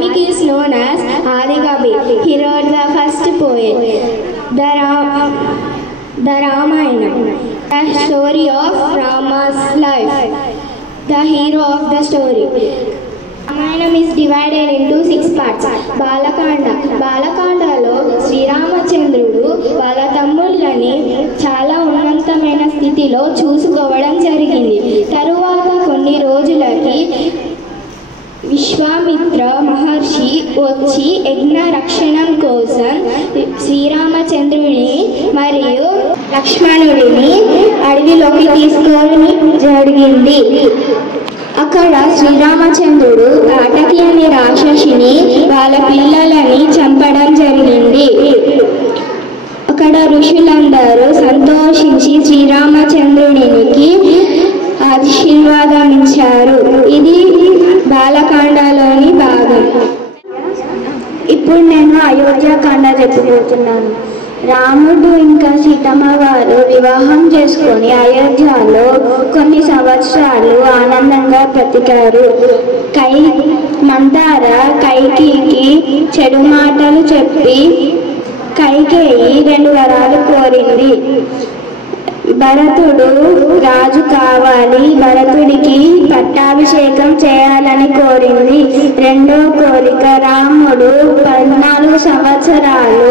Valmiki is known as Adi Kavi. He wrote the first poem, the Ramayana, the story of Rama's life, the hero of the story. Ramayana is divided into 6 parts. బాలకాండలో శ్రీరామచంద్రుడు వాళ్ళ తమ్ముళ్ళని చాలా ఉన్నతమైన స్థితిలో చూసుకోవడం జరిగింది. తరువాత కొన్ని రోజులకి విశ్వామిత్ర మహర్షి వచ్చి యజ్ఞ రక్షణం కోసం శ్రీరామచంద్రుడిని మరియు లక్ష్మణుడిని అడవిలోకి తీసుకోవడం జరిగింది. అక్కడ శ్రీరామచంద్రుడు తాటకి అనే రాక్షసిని వాళ్ళ పిల్లలని చంపడం జరిగింది. అక్కడ ఋషులందరూ సంతోషించి శ్రీరామచంద్రునికి ఆశీర్వాదం ఇచ్చారు. ఇది బాలకాండలోని భాగం. ఇప్పుడు నేను అయోధ్యకాండ చెప్పబోతున్నాను. రాముడు ఇంకా సీతమ్మ వారు వివాహం చేసుకొని అయోధ్యలో కొన్ని సంవత్సరాలు ఆనందంగా బ్రతికారు. మందార కైకేయికి చెడు మాటలు చెప్పి కైకేయి 2 వరాలు కోరింది. భరతుడు రాజు కావాలి, భరతుడికి పట్టాభిషేకం చేయాలని కోరింది. 2వ కోరిక రాముడు 14 సంవత్సరాలు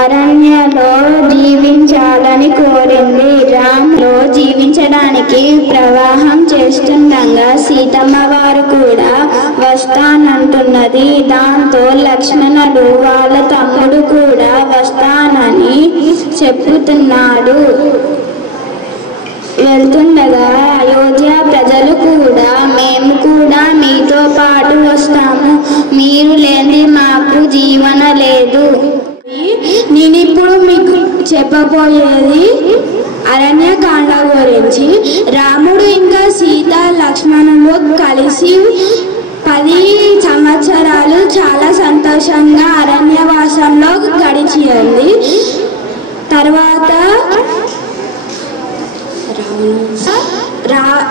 అరణ్యలో జీవించాలని కోరింది. రాముడు జీవించడానికి ప్రవాహం చేస్తుండగా సీతమ్మ వారు కూడా వస్తానంటున్నది. దాంతో లక్ష్మణుడు వాళ్ళ తమ్ముడు కూడా వస్తానని చెప్పుతున్నాడు. వెళ్తుండగా అయోధ్య ప్రజలు కూడా మేము కూడా మీతో పాటు వస్తాము, మీరు లేని మాకు జీవన లేదు. నేను ఇప్పుడు మీకు చెప్పబోయేది అరణ్యకాండ గురించి. రాముడు ఇంకా సీత లక్ష్మణుడు కలిసి 10 సంవత్సరాలు చాలా సంతోషంగా అరణ్యవాసంలో గడిచింది. తర్వాత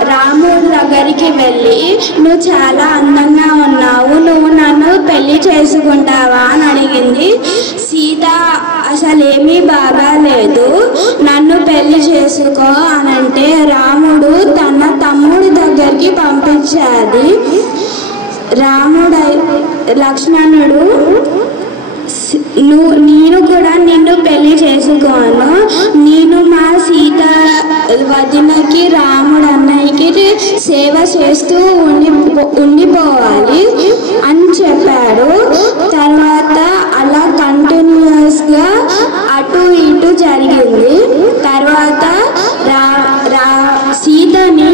రాముడు దగ్గరికి వెళ్ళి నువ్వు చాలా అందంగా ఉన్నావు, నువ్వు నన్ను పెళ్లి చేసుకుంటావా అని అడిగింది. సీత అసలేమీ బాగాలేదు, నన్ను పెళ్లి చేసుకో అనంటే రాముడు తన తమ్ముడి దగ్గరికి పంపించాది. లక్ష్మణుడు నేను కూడా నిన్ను పెళ్లి చేసుకోను, నేను మా సీత వదినకి రాముడు అన్నయ్యకి సేవ చేస్తూ ఉండిపోవాలి అని చెప్పాడు. తర్వాత అలా కంటిన్యూస్గా అటు ఇటు జరిగింది. తర్వాత సీతని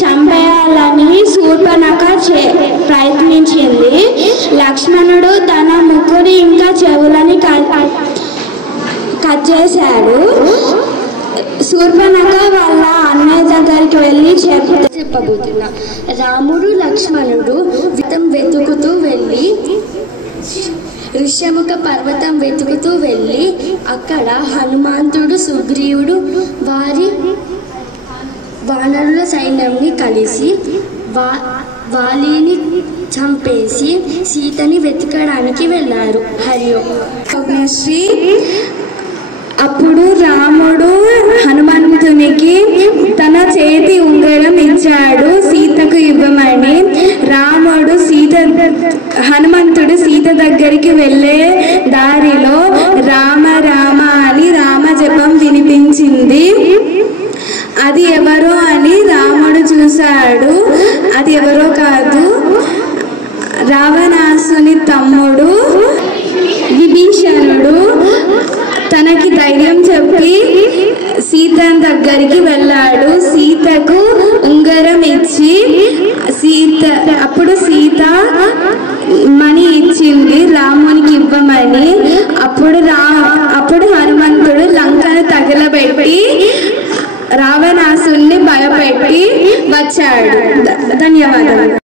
చంపేయాలని శూర్పణఖ ప్రయత్నించింది. లక్ష్మణుడు తన ముక్కుని ఇంకా చెవులని కట్ చేశాడు. శూర్పణఖ వాళ్ళ అన్నయ్య దగ్గరికి వెళ్ళి చెప్పబోతున్నా. రాముడు లక్ష్మణుడు వెతుకుతూ వెళ్ళి ఋష్యముఖ పర్వతం వెతుకుతూ వెళ్ళి అక్కడ హనుమంతుడు సుగ్రీవుడు వారి వానరుల సైన్యంని కలిసి వాలిని చంపేసి సీతని వెతకడానికి వెళ్ళారు. హరిశ్రీ అప్పుడు రాముడు హనుమంతునికి తన చేతి ఉంగరం ఇచ్చాడు సీతకు ఇవ్వమని. హనుమంతుడు సీత దగ్గరికి వెళ్ళే దారిలో రామ రామ అని రామ జపం వినిపించింది. అది ఎవరో అని రాముడు చూశాడు. అది ఎవరో కాదు, రావణాసుని తమ్ముడు విభీషణుడు. తనకి ధైర్యం చెప్పి సీత దగ్గరికి వెళ్ళాడు. సీతకు ఉంగరం ఇచ్చి అప్పుడు సీత మణి ఇచ్చింది రామునికి ఇవ్వమని. అప్పుడు హనుమంతుడు లంకను తగలబెట్టి రావణాసుని భయపెట్టి వచ్చాడు. ధన్యవాదాలు.